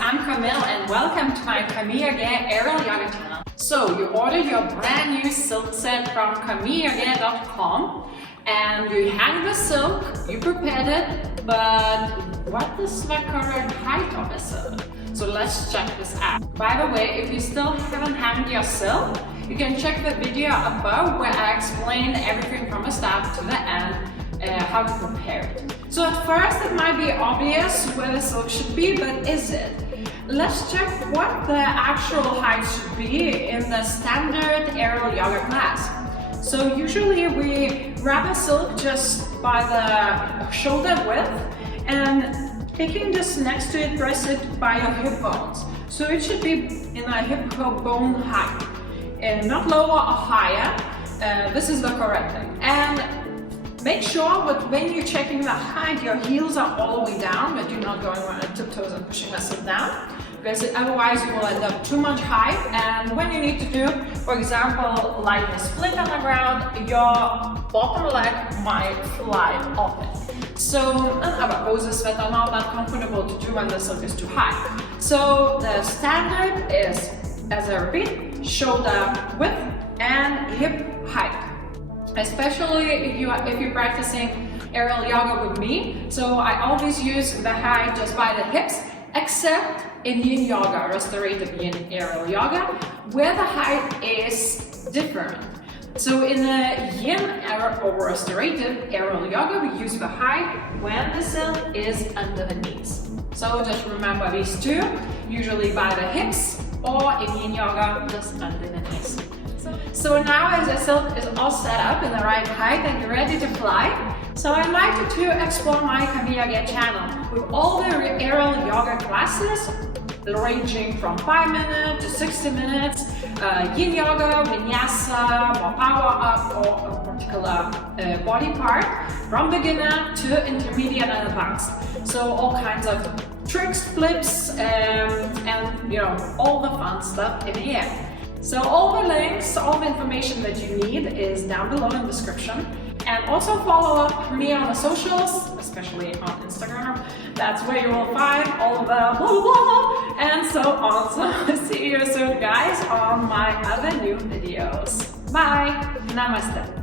I'm Camille and welcome to my CamiyogAIR Yoga channel. So you ordered your brand new silk set from CamiyogAIR.com and you hang the silk, you prepared it, but what is the current height of the silk? So let's check this out. By the way, if you still haven't hung your silk, you can check the video above where I explained everything from the start to the end. How to prepare it. So at first it might be obvious where the silk should be, but is it? Let's check what the actual height should be in the standard aerial yoga class. So usually we wrap a silk just by the shoulder width and picking just next to it, press it by your hip bones. So it should be in a hip bone height, and not lower or higher. This is the correct thing. And make sure that when you're checking the height, your heels are all the way down, but you're not going on tiptoes and pushing yourself down, because otherwise you will end up too much height. And when you need to do, for example, like a split on the ground, your bottom leg might fly open. So, and other poses that are not that comfortable to do when the silk is too high. So the standard is, as I repeat, shoulder width and hip height. Especially if you're practicing aerial yoga with me. So I always use the height just by the hips, except in yin yoga, restorative yin aerial yoga, where the height is different. So in the yin or restorative aerial yoga, we use the height when the silk is under the knees. So just remember these two, usually by the hips, or in yin yoga, just under the knees. So now as the silk is all set up in the right height and you're ready to fly, so I invite you to explore my CamiyogAIR channel with all the aerial yoga classes ranging from 5 minutes to 60 minutes, yin yoga, vinyasa, more power up or a particular body part, from beginner to intermediate and advanced. So all kinds of tricks, flips, and you know, all the fun stuff in the air. So all the links, all the information that you need is down below in the description. And also follow up me on the socials, especially on Instagram. That's where you will find all of the blah blah blah and so on. So see you soon guys on my other new videos. Bye! Namaste!